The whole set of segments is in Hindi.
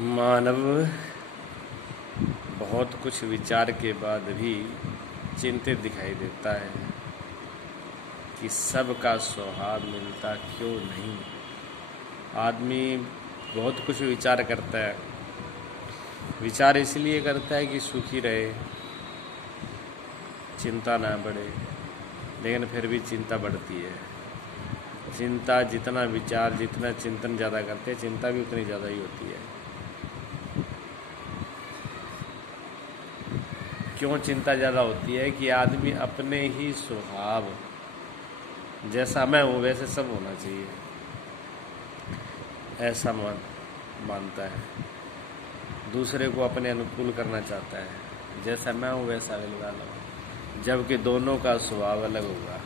मानव बहुत कुछ विचार के बाद भी चिंतित दिखाई देता है कि सबका स्वभाव मिलता क्यों नहीं। आदमी बहुत कुछ विचार करता है। विचार इसलिए करता है कि सुखी रहे, चिंता ना बढ़े, लेकिन फिर भी चिंता बढ़ती है। चिंता जितना विचार, जितना चिंतन ज़्यादा करते हैं, चिंता भी उतनी ज़्यादा ही होती है। क्यों चिंता ज़्यादा होती है कि आदमी अपने ही स्वभाव, जैसा मैं हूँ वैसे सब होना चाहिए, ऐसा मानता है। दूसरे को अपने अनुकूल करना चाहता है, जैसा मैं हूँ वैसा अगला लो, जबकि दोनों का स्वभाव अलग होगा।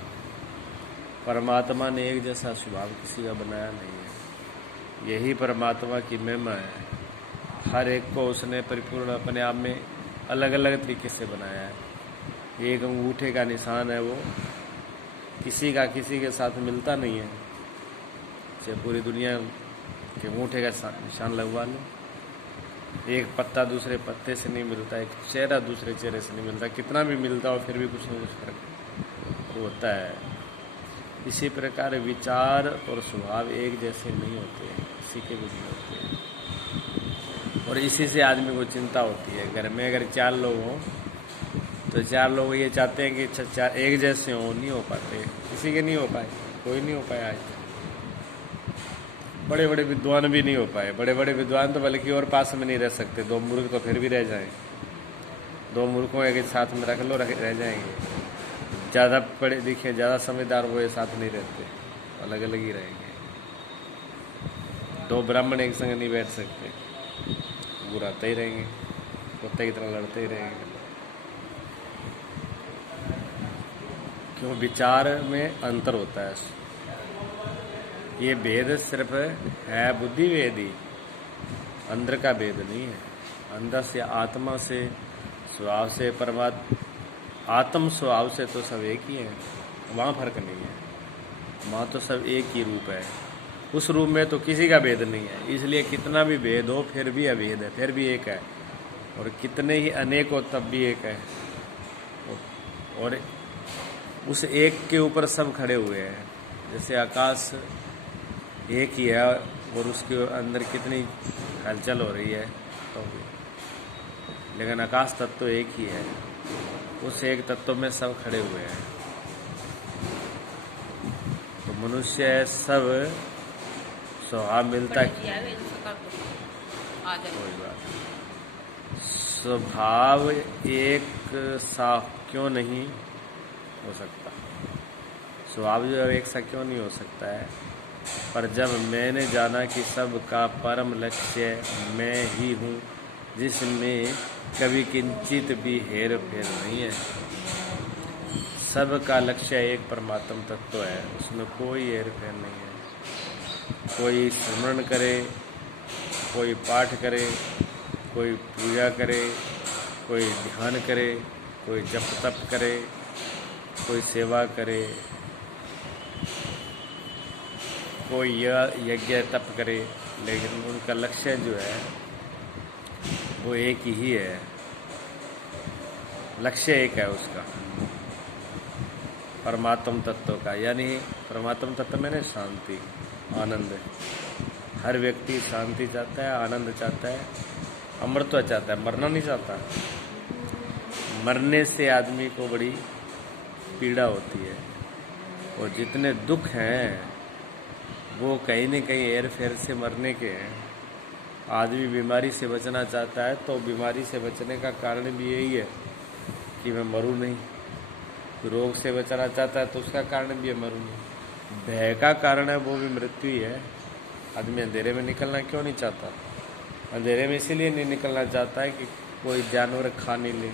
परमात्मा ने एक जैसा स्वभाव किसी का बनाया नहीं है। यही परमात्मा की महिमा है। हर एक को उसने परिपूर्ण अपने आप में अलग अलग तरीके से बनाया है। एक अंगूठे का निशान है, वो किसी के साथ मिलता नहीं है। चाहे पूरी दुनिया के अंगूठे का निशान लगवा लो, एक पत्ता दूसरे पत्ते से नहीं मिलता, एक चेहरा दूसरे चेहरे से नहीं मिलता। कितना भी मिलता हो फिर भी कुछ न कुछ फर्क होता है। इसी प्रकार विचार और स्वभाव एक जैसे नहीं होते, किसी के भी नहीं होते। और इसी से आदमी को चिंता होती है। घर में अगर 4 लोग हों तो 4 लोग ये चाहते हैं कि 4 एक जैसे हों, नहीं हो पाते। किसी के नहीं हो पाए, कोई नहीं हो पाया आज। बड़े बड़े विद्वान भी नहीं हो पाए। बड़े बड़े विद्वान तो बल्कि और पास में नहीं रह सकते। 2 मूर्ख तो फिर भी रह जाएं। 2 मूर्खों एक साथ में रख लो, रह जाएंगे। ज़्यादा पढ़े लिखे, ज़्यादा समझदार वो एक साथ नहीं रहते, अलग अलग ही रहेंगे। 2 ब्राह्मण एक संग नहीं बैठ सकते, बुराते ही रहेंगे, कुत्ते की तरह लड़ते ही रहेंगे। क्यों? विचार में अंतर होता है। ये भेद सिर्फ है बुद्धि भेद ही, अंदर का भेद नहीं है। अंदर से, आत्मा से, स्वभाव से, परमात्मा आत्म स्वभाव से तो सब एक ही है। वहाँ फर्क नहीं है। वहाँ तो सब एक ही रूप है। उस रूप में तो किसी का भेद नहीं है। इसलिए कितना भी भेद हो फिर भी अभेद है, फिर भी एक है। और कितने ही अनेक हो तब भी एक है। और उस एक के ऊपर सब खड़े हुए हैं। जैसे आकाश एक ही है और उसके अंदर कितनी हलचल हो रही है, तो लेकिन आकाश तत्व तो एक ही है। उस एक तत्व में सब खड़े हुए हैं। तो मनुष्य सब स्वभाव मिलता है। कोई बात, स्वभाव एक सा क्यों नहीं हो सकता? स्वभाव जो है एक सा क्यों नहीं हो सकता है? पर जब मैंने जाना कि सबका परम लक्ष्य मैं ही हूँ, जिसमें कभी किंचित भी हेर फेर नहीं है। सबका लक्ष्य एक परमात्म तत्व है, उसमें कोई हेर फेर नहीं है। कोई स्मरण करे, कोई पाठ करे, कोई पूजा करे, कोई ध्यान करे, कोई जप तप करे, कोई सेवा करे, कोई यज्ञ तप करे, लेकिन उनका लक्ष्य जो है वो एक ही है। लक्ष्य एक है उसका, परमात्म तत्व का। यानी परमात्म तत्व में शांति, आनंद। हर व्यक्ति शांति चाहता है, आनंद चाहता है, अमरत्व चाहता है, मरना नहीं चाहता। मरने से आदमी को बड़ी पीड़ा होती है। और जितने दुख हैं वो कहीं न कहीं हेर फेर से मरने के हैं। आदमी बीमारी से बचना चाहता है तो बीमारी से बचने का कारण भी यही है कि मैं मरूं नहीं। रोग से बचना चाहता है तो उसका कारण भी है मरूं नहीं। भय का कारण है वो भी मृत्यु ही है। आदमी अंधेरे में निकलना क्यों नहीं चाहता? अंधेरे में इसीलिए नहीं निकलना चाहता है कि कोई जानवर खा नहीं ले।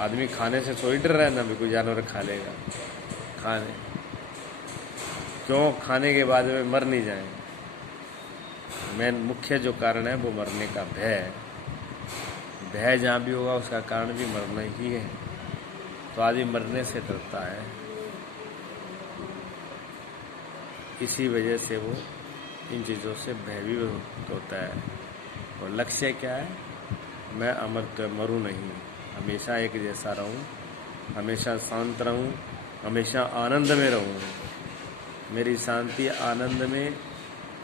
आदमी खाने से थोड़ी डर रहा है ना, भी कोई जानवर खा लेगा। खाने क्यों? खाने के बाद में मर नहीं जाए। मेन मुख्य जो कारण है वो मरने का भय है। भय जहाँ भी होगा उसका कारण भी मरना ही है। तो आदमी मरने से डरता है। इसी वजह से वो इन चीज़ों से भयभीत होता है। और लक्ष्य क्या है? मैं अमर्त्य मरूं नहीं, हमेशा एक जैसा रहूं, हमेशा शांत रहूं, हमेशा आनंद में रहूं। मेरी शांति आनंद में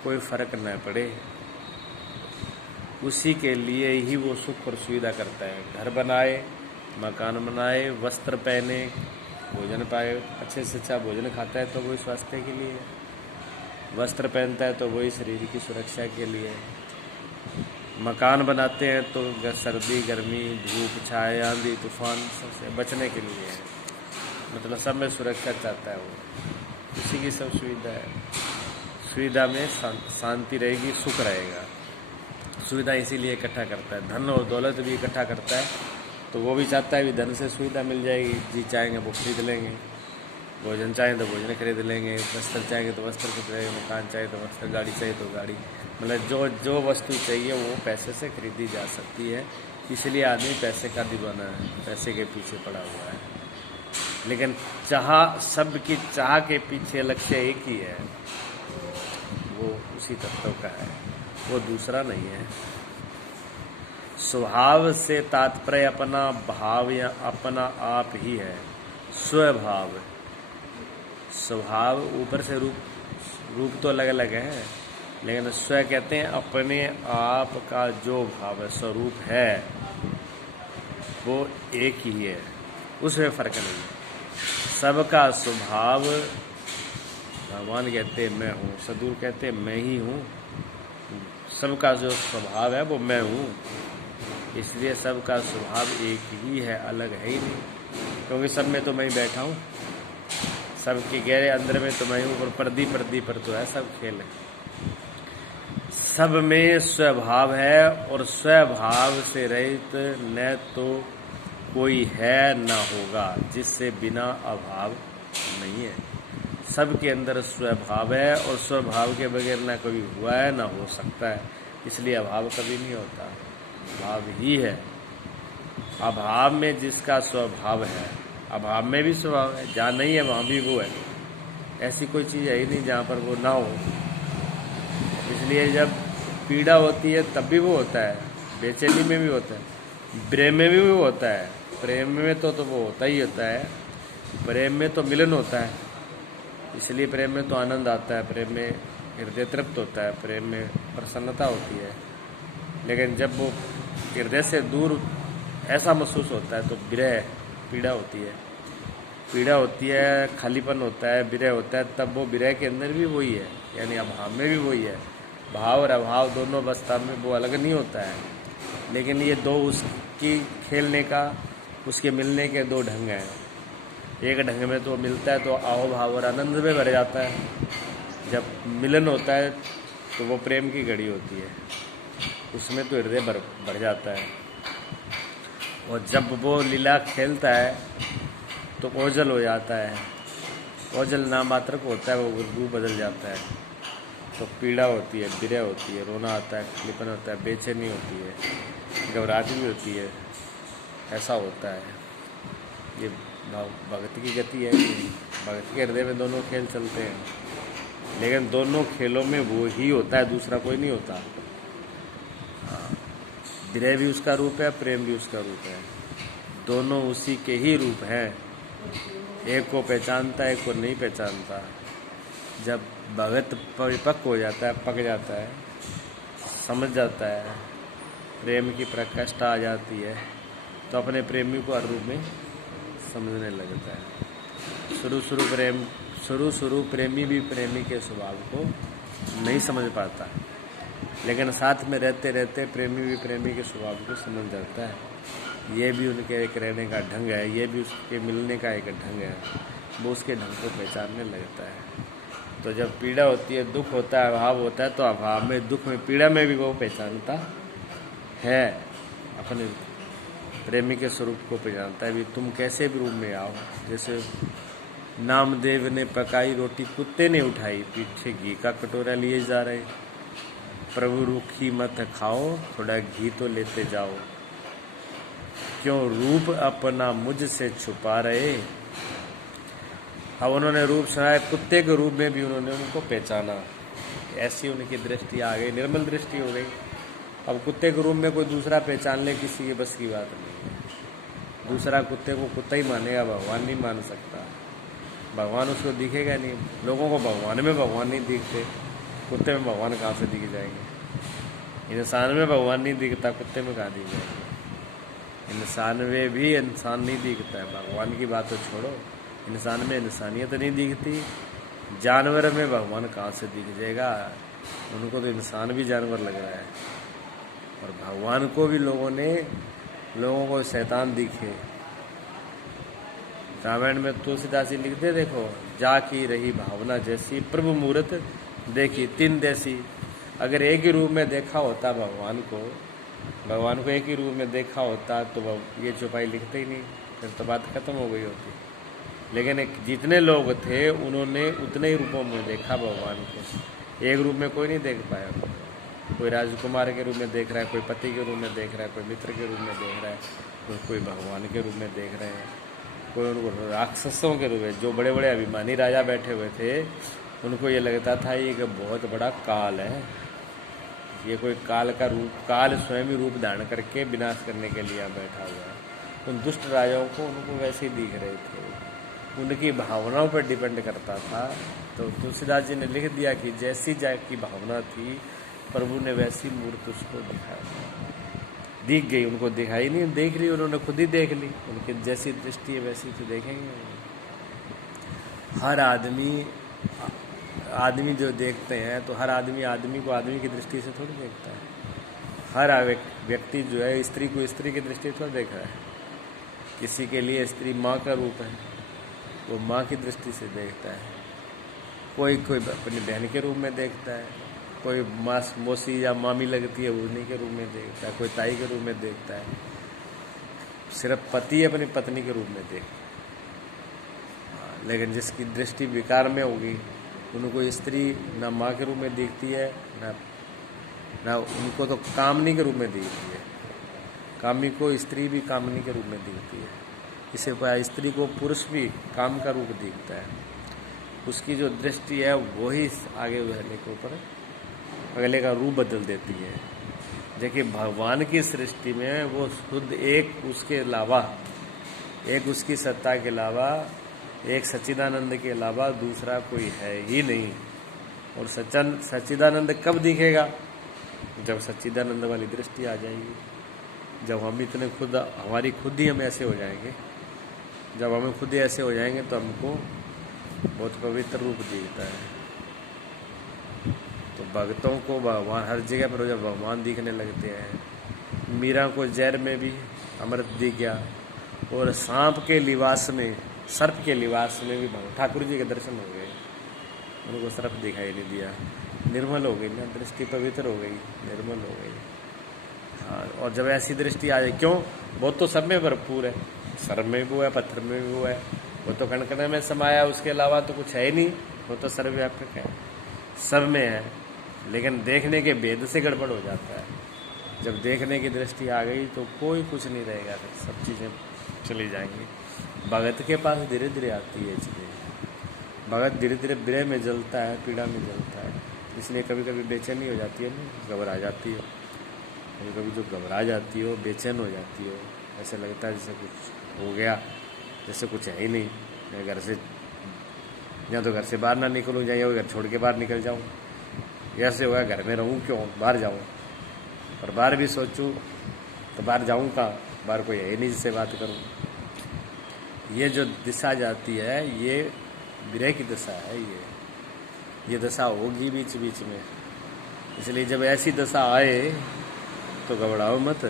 कोई फर्क न पड़े, उसी के लिए ही वो सुख और सुविधा करता है। घर बनाए, मकान बनाए, वस्त्र पहने, भोजन पाए, अच्छे से अच्छा भोजन खाता है तो वही स्वास्थ्य के लिए है। वस्त्र पहनता है तो वही शरीर की सुरक्षा के लिए है। मकान बनाते हैं तो सर्दी, गर्मी, धूप, छाए, आंधी, तूफान सबसे बचने के लिए है। मतलब सब में सुरक्षा चाहता है वो, इसी की सब सुविधा है। सुविधा में शांति रहेगी, सुख रहेगा। सुविधा इसीलिए इकट्ठा करता है। धन और दौलत भी इकट्ठा करता है तो वो भी चाहता है भी धन से सुविधा मिल जाएगी, जी चाहेंगे वो खरीद लेंगे, भोजन चाहें तो भोजन खरीद लेंगे, वस्त्र चाहेंगे तो वस्त्र खरीद लेंगे, मकान चाहे तो वस्त्र, गाड़ी चाहिए तो गाड़ी। मतलब जो जो वस्तु चाहिए वो पैसे से खरीदी जा सकती है। इसलिए आदमी पैसे का दीवाना है, पैसे के पीछे पड़ा हुआ है। लेकिन सबकी चाह के पीछे लक्ष्य एक ही है, वो उसी तत्व का है, वो दूसरा नहीं है। स्वभाव से तात्पर्य अपना भाव या अपना आप ही है। स्वभाव, स्वभाव ऊपर से रूप तो अलग अलग है, लेकिन स्व कहते हैं अपने आप का जो भाव है, स्वरूप है, वो एक ही है, उसमें फर्क नहीं है। सबका स्वभाव, भगवान कहते हैं मैं हूँ, सदगुरु कहते हैं मैं ही हूँ। सबका जो स्वभाव है वो मैं हूँ, इसलिए सबका स्वभाव एक ही है, अलग है ही नहीं। क्योंकि सब में तो मैं ही बैठा हूँ, सबके गहरे अंदर में तो मैं हूँ, और पर्दी पर तो है सब खेल है। सब में स्वभाव है, और स्वभाव से रहित न तो कोई है न होगा, जिससे बिना अभाव नहीं है। सबके अंदर स्वभाव है, और स्वभाव के बगैर ना कभी हुआ है ना हो सकता है, इसलिए अभाव कभी नहीं होता, भाव ही है। अभाव में जिसका स्वभाव है, अभाव में भी स्वभाव है, जहाँ नहीं है वहाँ भी वो है। ऐसी कोई चीज़ है ही नहीं जहाँ पर वो ना हो। इसलिए जब पीड़ा होती है तब भी वो होता है, बेचैनी में भी होता है, प्रेम में भी वो होता है। प्रेम में तो वो होता ही होता है, प्रेम में तो मिलन होता है, इसलिए प्रेम में तो आनंद आता है, प्रेम में हृदय तृप्त होता है, प्रेम में प्रसन्नता होती है। लेकिन जब वो हृदय से दूर ऐसा महसूस होता है तो विरह, पीड़ा होती है, पीड़ा होती है, खालीपन होता है, विरह होता है। तब वो विरह के अंदर भी वही है, यानी अभाव में भी वही है। भाव और अभाव दोनों अवस्था में वो अलग नहीं होता है, लेकिन ये दो उसकी खेलने का, उसके मिलने के दो ढंग हैं। एक ढंग में तो मिलता है तो आओ भाव और आनंद में भर जाता है। जब मिलन होता है तो वो प्रेम की घड़ी होती है, उसमें तो हृदय भर जाता है। और जब वो लीला खेलता है तो ओझल हो जाता है, ओझल नाम मात्र को होता है, वो रूप बदल जाता है। तो पीड़ा होती है, विरह होती है, रोना आता है, खालीपन होता है, बेचैनी होती है, घबराहट भी होती है, ऐसा होता है। ये भक्ति की गति है। भक्ति के हृदय में दोनों खेल चलते हैं, लेकिन दोनों खेलों में वो ही होता है, दूसरा कोई नहीं होता। विरह भी उसका रूप है, प्रेम भी उसका रूप है, दोनों उसी के ही रूप हैं। एक को पहचानता है, एक को नहीं पहचानता। जब भगत परिपक्व हो जाता है, पक जाता है, समझ जाता है, प्रेम की प्रकाष्ठा आ जाती है, तो अपने प्रेमी को हर रूप में समझने लगता है। शुरू प्रेमी भी प्रेमी के स्वभाव को नहीं समझ पाता, लेकिन साथ में रहते रहते प्रेमी भी प्रेमी के स्वभाव को समझ जाता है। ये भी उनके एक रहने का ढंग है, ये भी उसके मिलने का एक ढंग है, वो उसके ढंग को पहचानने लगता है। तो जब पीड़ा होती है, दुख होता है, अभाव होता है, तो अभाव में, दुख में, पीड़ा में भी वो पहचानता है, अपने प्रेमी के स्वरूप को पहचानता है। भी तुम कैसे भी रूप में आओ, जैसे नामदेव ने पकाई रोटी कुत्ते ने उठाई, पीछे घी का कटोरा लिए जा रहे, प्रभु रूखी मत खाओ, थोड़ा घी तो लेते जाओ, क्यों रूप अपना मुझसे छुपा रहे। अब उन्होंने रूप सुनाया, कुत्ते के रूप में भी उन्होंने उनको पहचाना, ऐसी उनकी दृष्टि आ गई, निर्मल दृष्टि हो गई। अब कुत्ते के रूप में कोई दूसरा पहचान ले किसी के बस की बात नहीं है। दूसरा कुत्ते को कुत्ता ही मानेगा, भगवान नहीं मान सकता। भगवान उसको दिखेगा नहीं। लोगों को भगवान में भगवान नहीं दिखते, कुत्ते में भगवान कहाँ से दिख जाएंगे। इंसान में भगवान नहीं दिखता, कुत्ते में कहाँ दिख जाएंगे। इंसान में भी इंसान नहीं दिखता है, भगवान की बात तो छोड़ो। इंसान में इंसानियत नहीं दिखती, जानवर में भगवान कहाँ से दिख जाएगा। उनको तो इंसान भी जानवर लग रहा है, और भगवान को भी लोगों को शैतान दिखे। रामायण में तुलसीदास जी लिखते, देखो जा की रही भावना जैसी, प्रभु मूरत देखी तीन देसी। अगर एक ही रूप में देखा होता भगवान को एक ही रूप में देखा होता तो ये चौपाई लिखते ही नहीं, फिर तो बात खत्म हो गई होती। लेकिन जितने लोग थे उन्होंने उतने ही रूपों में देखा भगवान को। एक रूप में कोई नहीं देख पाया। कोई राजकुमार के रूप में देख रहा है, कोई पति के रूप में देख रहा है, कोई मित्र के रूप में देख रहा है, कोई भगवान के रूप में देख रहे हैं, कोई उनको राक्षसों के रूप में। जो बड़े बड़े अभिमानी राजा बैठे हुए थे उनको ये लगता था ये एक बहुत बड़ा काल है, ये कोई काल का रूप, काल स्वयं ही रूप धारण करके विनाश करने के लिए बैठा हुआ है। उन दुष्ट राजाओं को उनको वैसे ही दिख रहे थे, उनकी भावनाओं पर डिपेंड करता था। तो तुलसीदास जी ने लिख दिया कि जैसी की भावना थी प्रभु ने वैसी मूर्त उसको दिखाया, दिख गई। उनको दिखाई नहीं, देख ली उन्होंने, खुद ही देख ली। उनकी जैसी दृष्टि है वैसी तो देखेंगे। हर आदमी जो देखते हैं तो हर आदमी को आदमी की दृष्टि से थोड़ी देखता है। हर व्यक्ति जो है स्त्री को स्त्री की दृष्टि से थोड़ी देख रहा है। किसी के लिए स्त्री माँ का रूप है, वो माँ की दृष्टि से देखता है। कोई अपनी बहन के रूप में देखता है, कोई मौसी या मामी लगती है उन्हीं के रूप में देखता है, कोई ताई के रूप में देखता है। सिर्फ पति अपनी पत्नी के रूप में देखता है। लेकिन जिसकी दृष्टि विकार में होगी उनको स्त्री ना माँ के रूप में दिखती है, ना उनको तो कामनी के रूप में दिखती है। कामी को स्त्री भी कामनी के रूप में दिखती है। इसे स्त्री को पुरुष भी काम का रूप दिखता है। उसकी जो दृष्टि है वही आगे वाले के ऊपर अगले का रूप बदल देती है। देखिए भगवान की सृष्टि में वो खुद एक उसके अलावा, एक उसकी सत्ता के अलावा, एक सच्चिदानंद के अलावा दूसरा कोई है ही नहीं। और सच्चिदानंद कब दिखेगा? जब सच्चिदानंद वाली दृष्टि आ जाएगी, जब हम इतने हमारी खुद ही हम ऐसे हो जाएंगे। जब हमें खुद ही ऐसे हो जाएंगे तो हमको बहुत पवित्र रूप दिखता है। तो भक्तों को भगवान हर जगह पर जब भगवान दिखने लगते हैं, मीरा को जहर में भी अमृत दिख गया, और सांप के लिबास में, सर्प के लिबास में भी ठाकुर जी के दर्शन हो गए। उनको सर्प दिखाई नहीं दिया, निर्मल हो गई ना दृष्टि, पवित्र हो गई, निर्मल हो गई। हाँ, और जब ऐसी दृष्टि आ जाए, क्यों? वो तो सब में भरपूर है, सर्प में भी वो है, पत्थर में भी वो है, वो तो कण में समाया, उसके अलावा तो कुछ है ही नहीं। वो तो सर्वव्यापक है, सब में है। लेकिन देखने के भेद से गड़बड़ हो जाता है। जब देखने की दृष्टि आ गई तो कोई कुछ नहीं रहेगा, फिर सब चीज़ें चली जाएंगी। भगत के पास धीरे धीरे आती है चीज़ें। भगत धीरे धीरे विरह में जलता है, पीड़ा में जलता है। इसलिए कभी कभी बेचैनी हो जाती है ना, घबरा जाती हो। कभी कभी जो घबरा जाती हो, बेचैन हो जाती हो, ऐसे लगता है जैसे कुछ हो गया, जैसे कुछ है ही नहीं। मैं घर से या तो घर से बाहर ना निकलूँ, या घर छोड़ के बाहर निकल जाऊँ, ऐसे होगा घर में रहूँ क्यों, बाहर जाऊँ। और बाहर भी सोचूँ तो बाहर जाऊँ कहाँ, बाहर कोई है ही नहीं जिससे बात करूँ। ये जो दिशा जाती है ये विरह की दशा है। ये दशा होगी बीच बीच में। इसलिए जब ऐसी दशा आए तो घबराओ मत,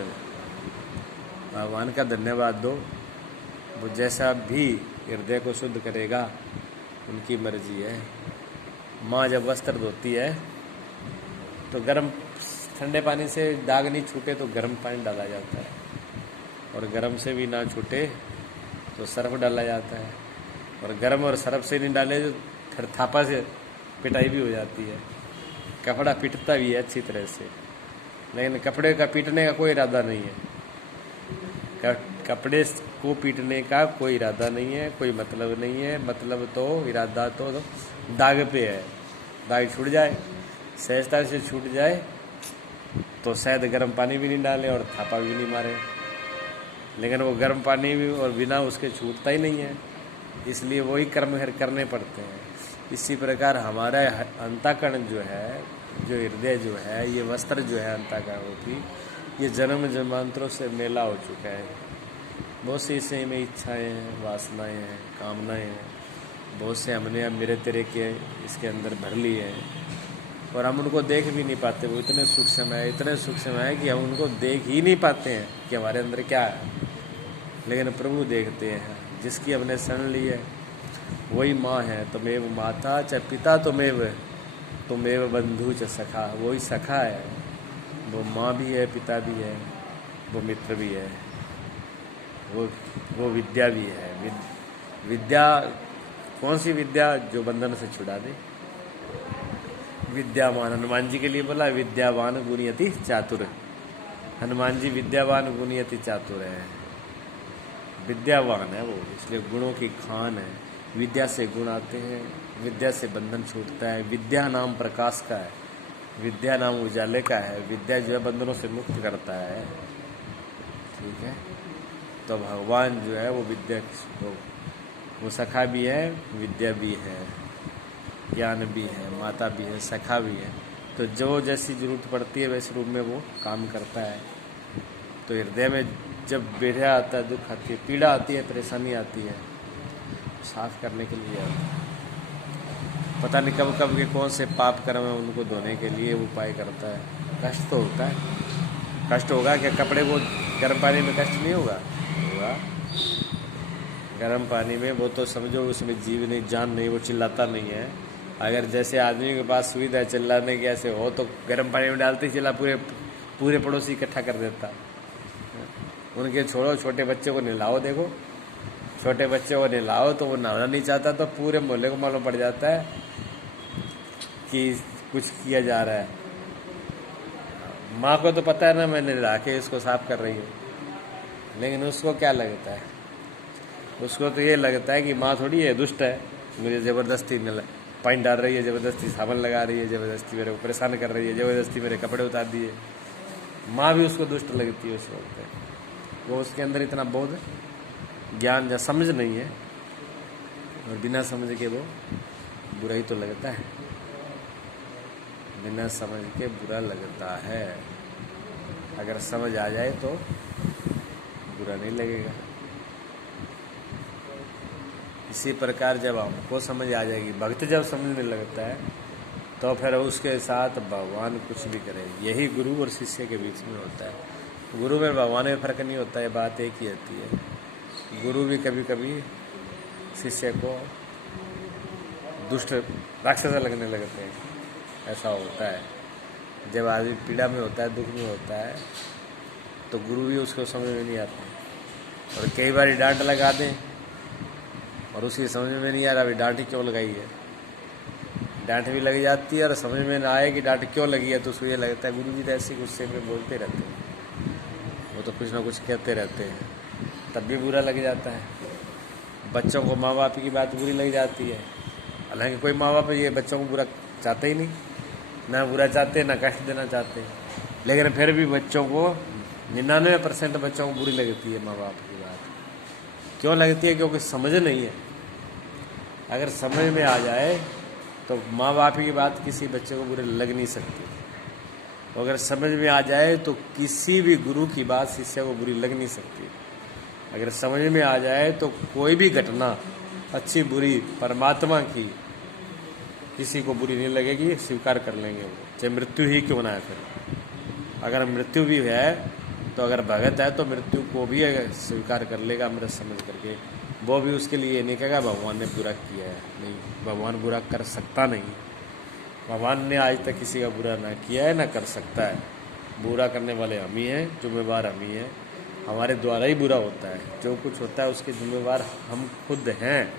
भगवान का धन्यवाद दो। वो जैसा भी हृदय को शुद्ध करेगा उनकी मर्जी है। माँ जब वस्त्र धोती है तो गर्म ठंडे पानी से दाग नहीं छूटे तो गर्म पानी डाला जाता है, और गर्म से भी ना छूटे तो सर्फ डाला जाता है, और गर्म और सर्फ से नहीं डाले तो फिर थापा से पिटाई भी हो जाती है। कपड़ा पीटता भी है अच्छी तरह से, लेकिन कपड़े का पीटने का कोई इरादा नहीं है। कपड़े को पीटने का कोई इरादा नहीं है, कोई मतलब नहीं है। मतलब तो इरादा तो दाग पे है। दाग छूट जाए, सहजता से छूट जाए तो शायद गर्म पानी भी नहीं डाले और थापा भी नहीं मारे, लेकिन वो गर्म पानी भी और बिना उसके छूटता ही नहीं है, इसलिए वही कर्म करने पड़ते हैं। इसी प्रकार हमारा अंतःकरण जो है, जो हृदय जो है, ये वस्त्र जो है अंतःकरण की, ये जन्म जन्मांतरों से मेला हो चुका है। बहुत सी इससे में इच्छाएं हैं, वासनाएं हैं, कामनाएं हैं, बहुत से हमने अब मेरे तेरे के इसके अंदर भर लिए हैं और हम उनको देख भी नहीं पाते। वो इतने सूक्ष्म है, इतने सूक्ष्म है कि हम उनको देख ही नहीं पाते हैं कि हमारे अंदर क्या है, लेकिन प्रभु देखते हैं। जिसकी हमने शरण ली है वही माँ है, तुमेव माता च पिता तुमेव बंधु च सखा, वही सखा है, वो माँ भी है, पिता भी है, वो मित्र भी है, वो विद्या भी है। विद्या कौन सी विद्या? जो बंधन से छुड़ा दे। विद्यावान, हनुमान जी के लिए बोला विद्यावान गुणयति चातुर। हनुमान जी विद्यावान गुणयति चातुर है, विद्यावान है वो, इसलिए गुणों की खान है। विद्या से गुण आते हैं, विद्या से बंधन छूटता है। विद्या नाम प्रकाश का है, विद्या नाम उजाले का है। विद्या जो है बंधनों से मुक्त करता है, ठीक है। तो भगवान जो है वो विद्या, वो सखा भी है, विद्या भी है, ज्ञान भी है, माता भी है, सखा भी है। तो जो जैसी जरूरत पड़ती है वैसे रूप में वो काम करता है। तो हृदय में जब बेढ़ा आता है, दुख आती है, पीड़ा आती है, परेशानी आती है, साफ करने के लिए आता है। पता नहीं कब कब के कौन से पाप कर्म है, उनको धोने के लिए उपाय करता है। कष्ट तो होता है, कष्ट होगा क्या? कपड़े को गर्म पानी में कष्ट नहीं होगा? होगा। गर्म पानी में वो तो समझो उसमें जीव नहीं, जान नहीं, वो चिल्लाता नहीं है। अगर जैसे आदमी के पास सुविधा चिल्लाने की ऐसे हो तो गर्म पानी में डालते ही चिल्ला पूरे पड़ोसी इकट्ठा कर देता। उनके छोड़ो, छोटे बच्चे को नहलाओ, देखो छोटे बच्चे को नहलाओ तो वो नहाना नहीं चाहता, तो पूरे मोहल्ले को मालूम पड़ जाता है कि कुछ किया जा रहा है। माँ को तो पता है ना मैंने नहला के इसको साफ कर रही हूँ, लेकिन उसको क्या लगता है? उसको तो ये लगता है कि माँ थोड़ी है, दुष्ट है, मुझे ज़बरदस्ती पानी डाल रही है, ज़बरदस्ती साबुन लगा रही है, ज़बरदस्ती मेरे को परेशान कर रही है, ज़बरदस्ती मेरे कपड़े उतार दिए। माँ भी उसको दुष्ट लगती है उस वक्त। वो उसके अंदर इतना बोध, ज्ञान या समझ नहीं है, और बिना समझ के वो बुरा ही तो लगता है, बिना समझ के बुरा लगता है। अगर समझ आ जाए तो बुरा नहीं लगेगा। इसी प्रकार जब हमको समझ आ जाएगी, भक्त जब समझने लगता है तो फिर उसके साथ भगवान कुछ भी करे। यही गुरु और शिष्य के बीच में होता है। गुरु में भगवान में फर्क नहीं होता है, बात एक ही होती है। गुरु भी कभी कभी शिष्य को दुष्ट राक्षस लगने लगते हैं, ऐसा होता है। जब आदमी पीड़ा में होता है, दुख में होता है, तो गुरु भी उसको समझ में नहीं आते, और कई बार डांट लगा दें और उसी समझ में नहीं आ रहा, अभी डांट क्यों लगाई है। डांट भी लग जाती है और समझ में ना आए कि डांट क्यों लगी है, तो उसको ये लगता है गुरु जी तो ऐसे गुस्से में बोलते रहते हैं, वो तो कुछ ना कुछ कहते रहते हैं, तब भी बुरा लग जाता है। बच्चों को माँ बाप की बात बुरी लग जाती है, हालांकि कोई माँ बाप ये बच्चों को बुरा चाहते ही नहीं, ना बुरा चाहते ना कष्ट देना चाहते, लेकिन फिर भी बच्चों को 99% बच्चों को बुरी लगती है माँ बाप की बात। क्यों लगती है? क्योंकि समझ नहीं है। अगर समझ में आ जाए तो माँ बाप की बात किसी बच्चे को बुरी लग नहीं सकती, तो अगर समझ में आ जाए तो किसी भी गुरु की बात शिष्य को बुरी लग नहीं सकती। अगर समझ में आ जाए तो कोई भी घटना अच्छी बुरी परमात्मा की किसी को बुरी नहीं लगेगी, स्वीकार कर लेंगे वो, चाहे मृत्यु ही क्यों ना है। फिर अगर मृत्यु भी है तो अगर भगत है तो मृत्यु को भी स्वीकार कर लेगा अमृत समझ करके। वो भी उसके लिए नहीं कहेगा भगवान ने बुरा किया है, नहीं, भगवान बुरा कर सकता नहीं। भगवान ने आज तक किसी का बुरा ना किया है, ना कर सकता है। बुरा करने वाले हम ही हैं, जिम्मेवार हम ही हैं, हमारे द्वारा ही बुरा होता है। जो कुछ होता है उसके जिम्मेवार हम खुद हैं,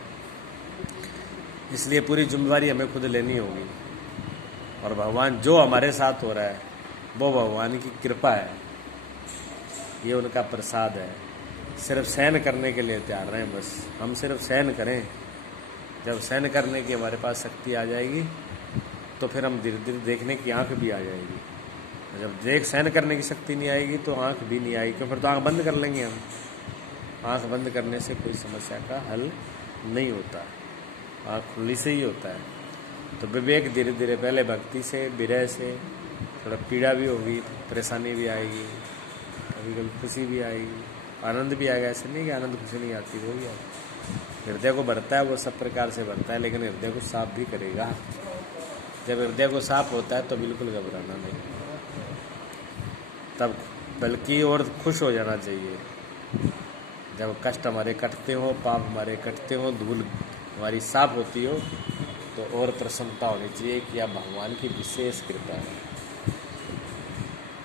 इसलिए पूरी जिम्मेवारी हमें खुद लेनी होगी। और भगवान जो हमारे साथ हो रहा है वो भगवान की कृपा है, ये उनका प्रसाद है। सिर्फ सहन करने के लिए तैयार रहें, बस हम सिर्फ सहन करें। जब सहन करने की हमारे पास शक्ति आ जाएगी तो फिर हम धीरे धीरे देखने की आंख भी आ जाएगी। जब देख सहन करने की शक्ति नहीं आएगी तो आंख भी नहीं आएगी, फिर तो आंख बंद कर लेंगे हम। आंख बंद करने से कोई समस्या का हल नहीं होता, आंख खुलने से ही होता है। तो विवेक धीरे धीरे, पहले भक्ति से, विरह से थोड़ा पीड़ा भी होगी, परेशानी भी आएगी, कभी कभी खुशी भी आएगी, आनंद भी आएगा। ऐसे नहीं कि आनंद खुशी नहीं आती, वो भी आएगी। हृदय को भरता है, वो सब प्रकार से भरता है, लेकिन हृदय को साफ भी करेगा। जब हृदय को साफ होता है तो बिल्कुल घबराना नहीं, तब बल्कि और खुश हो जाना चाहिए। जब कष्ट हमारे कटते हो, पाप हमारे कटते हो, धूल हमारी साफ होती हो, तो और प्रसन्नता होनी चाहिए कि अब भगवान की विशेष कृपा है।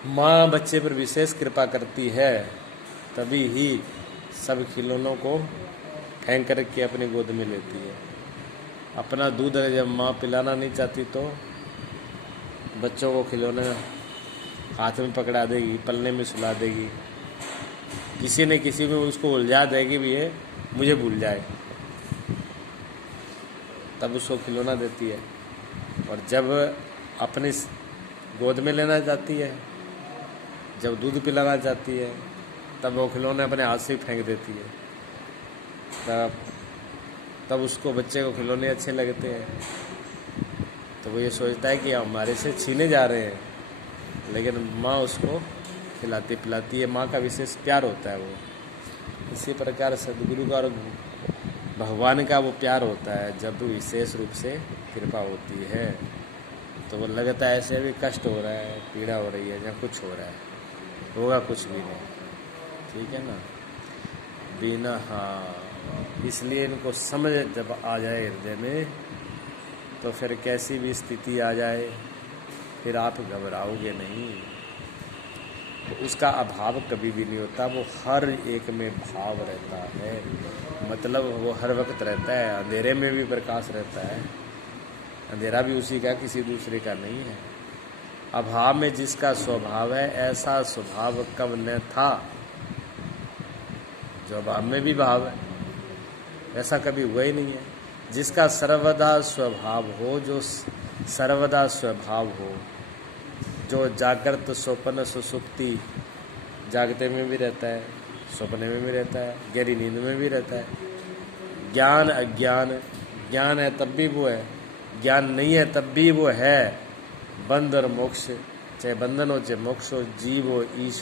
माँ बच्चे पर विशेष कृपा करती है, तभी ही सब खिलौनों को फेंक करके अपनी गोद में लेती है। अपना दूध जब माँ पिलाना नहीं चाहती तो बच्चों को खिलौने हाथ में पकड़ा देगी, पलने में सुला देगी, किसी न किसी में उसको उलझा देगी भी है, मुझे भूल जाए, तब उसको खिलौना देती है। और जब अपनी गोद में लेना चाहती है, जब दूध पिलाना चाहती है, तब वो खिलौने अपने हाथ से फेंक देती है। तब उसको बच्चे को खिलौने अच्छे लगते हैं, तो वो ये सोचता है कि हमारे से छीने जा रहे हैं, लेकिन माँ उसको खिलाती पिलाती है। माँ का विशेष प्यार होता है वो। इसी प्रकार सदगुरु का और भगवान का वो प्यार होता है। जब विशेष रूप से कृपा होती है तो वो लगता है ऐसे भी कष्ट हो रहा है, पीड़ा हो रही है, या कुछ हो रहा है, होगा कुछ भी नहीं, ठीक है ना, बिना। हाँ, इसलिए इनको समझ जब आ जाए हृदय में, तो फिर कैसी भी स्थिति आ जाए फिर आप घबराओगे नहीं। तो उसका अभाव कभी भी नहीं होता, वो हर एक में भाव रहता है, मतलब वो हर वक्त रहता है। अंधेरे में भी प्रकाश रहता है, अंधेरा भी उसी का, किसी दूसरे का नहीं है। अभाव में जिसका स्वभाव है, ऐसा स्वभाव कब न था। जो अभाव में भी भाव है, ऐसा कभी हुआ ही नहीं है। जिसका सर्वदा स्वभाव हो, जो सर्वदा स्वभाव हो, जो जागृत स्वप्न सुसुप्ति, जागते में भी रहता है, सपने में भी रहता है, गहरी नींद में भी रहता है। ज्ञान अज्ञान, ज्ञान है तब भी वो है, ज्ञान नहीं है तब भी वो है। बंध और मोक्ष, चाहे बंधन हो चाहे मोक्ष हो, जीव हो ईश,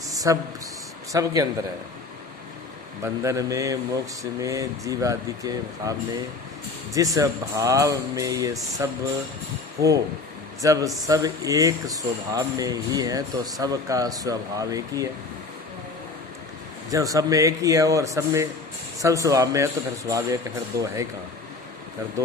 सब के अंदर है। बंधन में, मोक्ष में, जीव आदि के भाव में, जिस भाव में ये सब हो, जब सब एक स्वभाव में ही है तो सबका स्वभाव एक ही है। जब सब में एक ही है और सब में सब स्वभाव में है तो फिर स्वभाव एक, फिर दो है कहाँ, फिर दो